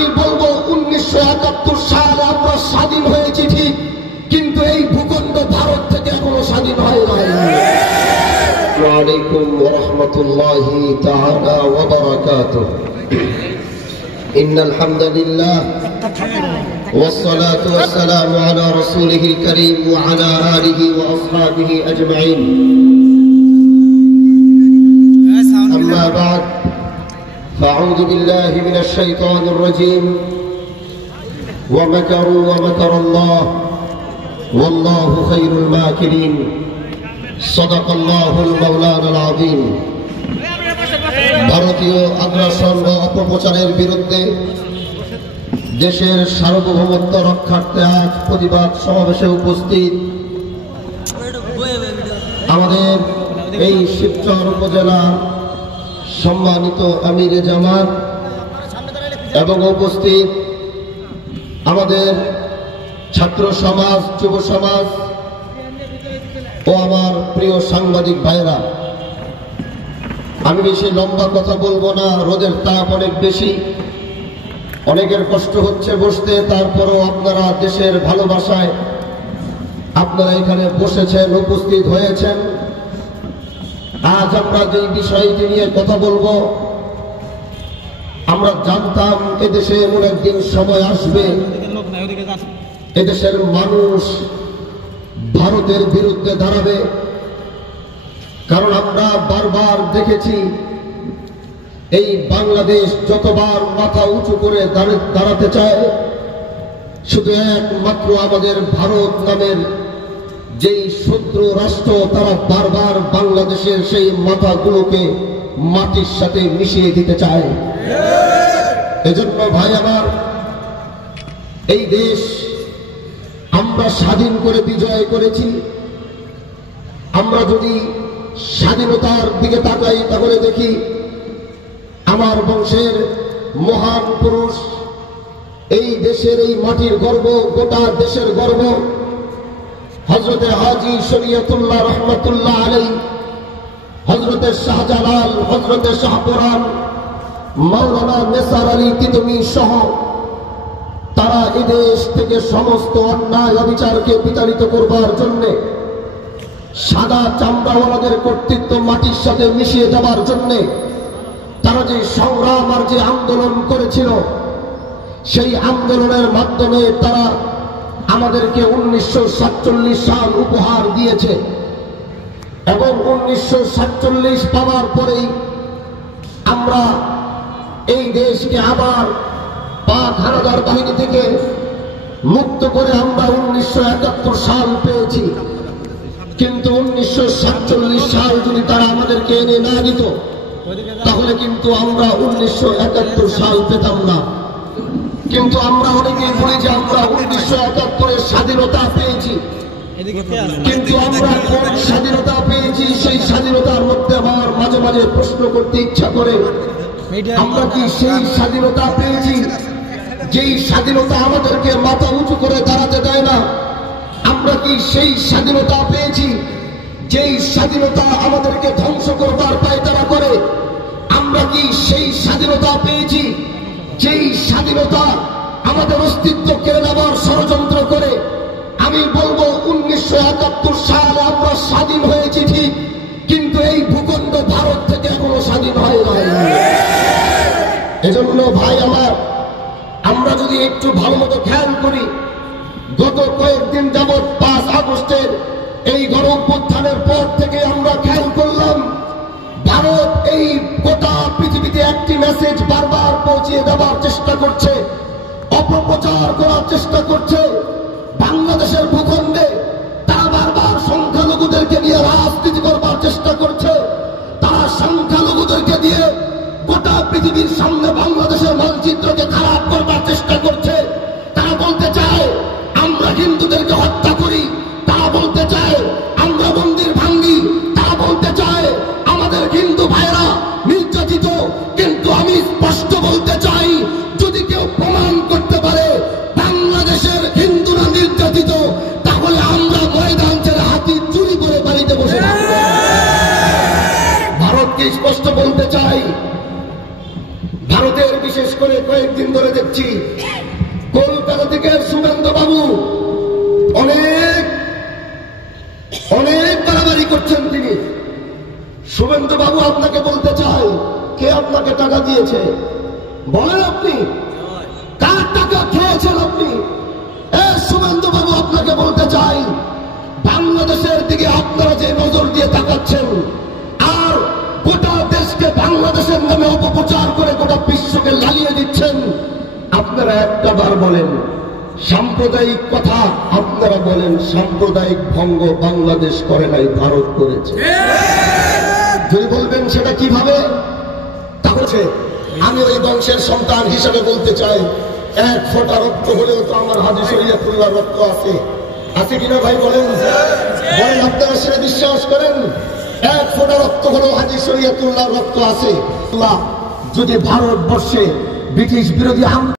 আমি বলবো 1971 সালে আমরা স্বাধীন হয়েছি ঠিক, কিন্তু এই ভূখণ্ড ভারত থেকে এখনো স্বাধীন হয় নাই। ওয়া আলাইকুম ওয়া রাহমাতুল্লাহি তাআলা ওয়া বারাকাতুহু। ইন্নাল হামদালিল্লাহ والصلاة والسلام على رسوله الكريم وعلى آله وأصحابه أجمعين. أما بعد فأعوذ بالله من الشيطان الرجيم. ومكروا ومكر الله والله خير الماكرين. صدق الله المولانا العظيم. ভারতীয় আগ্রাসন ও অপপ্রচারের বিরুদ্ধে দেশের সার্বভৌমত্ব রক্ষার্থে আজ প্রতিবাদ সমাবেশে উপস্থিত আমাদের এই শিবচর উপজেলা সম্মানিত আমিরে জামাত এবং উপস্থিত আমাদের ছাত্র সমাজ, যুব সমাজ ও আমার প্রিয় সাংবাদিক ভাইরা, আমি বেশি লম্বা কথা বলবো না, রোদের তাপ অনেক বেশি, অনেকের কষ্ট হচ্ছে বসতে, তারপরও আপনারা দেশের ভালোবাসায় আপনারা এখানে বসেছেন, উপস্থিত হয়েছেন। আজ আমরা যে বিষয়টি নিয়ে কথা বলবো, আমরা জানতাম এদেশে এমন একদিন সময় আসবে এদেশের মানুষ ভারতের বিরুদ্ধে দাঁড়াবে, কারণ আমরা বারবার দেখেছি এই বাংলাদেশ যতবার মাথা উঁচু করে দাঁড়াতে চায়, শুধু একমাত্র আমাদের ভারত নামের যেই শত্রু রাষ্ট্র, তারা বারবার বাংলাদেশের সেই মাথাগুলোকে মাটির সাথে মিশিয়ে দিতে চায়। এজন্য ভাই আমার, এই দেশ আমরা স্বাধীন করে বিজয় করেছি। আমরা যদি স্বাধীনতার দিকে তাকাই তাহলে দেখি আমার বংশের মহান পুরুষ, এই দেশের এই মাটির গর্ব, গোটা দেশের গর্ব, হযরতে হাজী শরীয়তুল্লাহ রহমাতুল্লাহ আলাইহি, হযরতে শাহজালাল, হযরতে শাহপুরান, মাওলানা নেসার আলী তিতুমী সহ তারা এদেশ থেকে সমস্ত অন্যায় অবিচারকে বিতাড়িত করবার জন্য, সাদা চামড়াওয়ালাদের কর্তৃত্ব মাটির সাথে মিশিয়ে যাবার জন্য তারা যে সংগ্রাম আর যে আন্দোলন করেছিল, সেই আন্দোলনের মাধ্যমে তারা আমাদেরকে 1947 সাল উপহার দিয়েছে। এবং 1947 পাওয়ার পরেই আমরা এই দেশকে আবার পাক হানাদার বাহিনী থেকে মুক্ত করে আমরা 1971 সাল পেয়েছি। কিন্তু 1947 সাল যদি তারা আমাদেরকে এনে না দিত, তাহলে কিন্তু আমরা 1971 সাল পেতাম না। কিন্তু আমরা অনেকে বলি যে আমরা 1971 স্বাধীনতা পেয়েছি, কিন্তু আমরা কোন স্বাধীনতা পেয়েছি? সেই স্বাধীনতার মধ্যে আমার মাঝে মাঝে প্রশ্ন করতে ইচ্ছা করে, আমরা কি সেই স্বাধীনতা পেয়েছি যেই স্বাধীনতা আমাদেরকে মাথা উঁচু করে দাঁড়াতে দেয় না? আমরা কি সেই স্বাধীনতা পেয়েছি যেই স্বাধীনতা আমাদেরকে ধ্বংস করবার পায়তারা করে? আমরা কি সেই স্বাধীনতা পেয়েছি যেই স্বাধীনতা আমাদের অস্তিত্ব কেড়ে নেবার ষড়যন্ত্র করে? আমি বলবো 1971 সালে আমরা স্বাধীন হয়েছি ঠিক, কিন্তু এই ভূখণ্ড ভারত থেকে এখনো স্বাধীন হয় নাই। এজন্য ভাই আমার, আমরা যদি একটু ভালো মতো খেয়াল করি, গত কয়েকদিন যাবৎ 5 আগস্টের এই গণ অভ্যুত্থানের পর থেকে আমরা খেয়াল করলাম, ভারত এই গোটা পৃথিবীতে একটি মেসেজ বারবার পৌঁছিয়ে দেওয়ার চেষ্টা করছে, অপপ্রচার করার চেষ্টা করছে। বাংলাদেশের ভূখণ্ডে তারা বারবার সংখ্যালঘুদেরকে নিয়ে রাজনীতি করবার চেষ্টা করছে। তারা সংখ্যালঘুদেরকে দিয়ে গোটা পৃথিবীর সামনে বাংলাদেশের মানচিত্রকে খারাপ করবার চেষ্টা করছে। তারা বলতে চায় আমরা হিন্দুদেরকে হত্যা করি, তারা বলতে চায় আমরা মন্দির ভাঙ্গি, তারা বলতে চায় আমাদের হিন্দু ভাইরা নির্যাতিত। কিন্তু আমি স্পষ্ট বলতে চাই, যদি কেউ প্রমাণ করতে পারে বাংলাদেশের হিন্দুরা নির্যাতিত, তাহলে আমরা ময়দান ছেড়ে হাতি চুরি করে বাড়িতে বসে থাকবো। ভারতকে স্পষ্ট বলতে চাই, ভারতের বিশেষ করে দেখছি কলকাতা থেকে শুভেন্দু বাবু অনেক অনেক বাড়াবাড়ি করছেন তিনি। শুভেন্দু বাবু আপনাকে বলতে চাই, কে আপনাকে টাকা দিয়েছে বলেন? আপনি কার টাকা খেয়েছেন আপনি? শুভেন্দু বাবু আপনাকে বলতে চাই, বাংলাদেশের দিকে আপনারা যে নজর দিয়ে তাকাচ্ছেন আর গোটা দেশকে বাংলাদেশের নামে অপপ্রচার করে গোটা বিশ্বকে লালিয়ে দিচ্ছেন, আপনারা একটা বার বলেন সাম্প্রদায়িক কথা, আপনারা বলেন সাম্প্রদায়িক ভঙ্গ বাংলাদেশ করে নাই, ভারত করেছে। যদি বলবেন সেটা কিভাবে, তাহলে আমি ওই বংশের সন্তান হিসেবে বলতে চাই, এক ফোঁটা রক্ত হলেও তো আমার হাজি শরীয়তুল্লাহর রক্ত আছে, আছে কিনা ভাই বলেন? বলেন আপনারা সেটা বিশ্বাস করেন? এক ফোঁটা রক্ত হলেও হাজি শরীয়তুল্লাহর রক্ত আছে। যদি ভারতবর্ষে ব্রিটিশ বিরোধী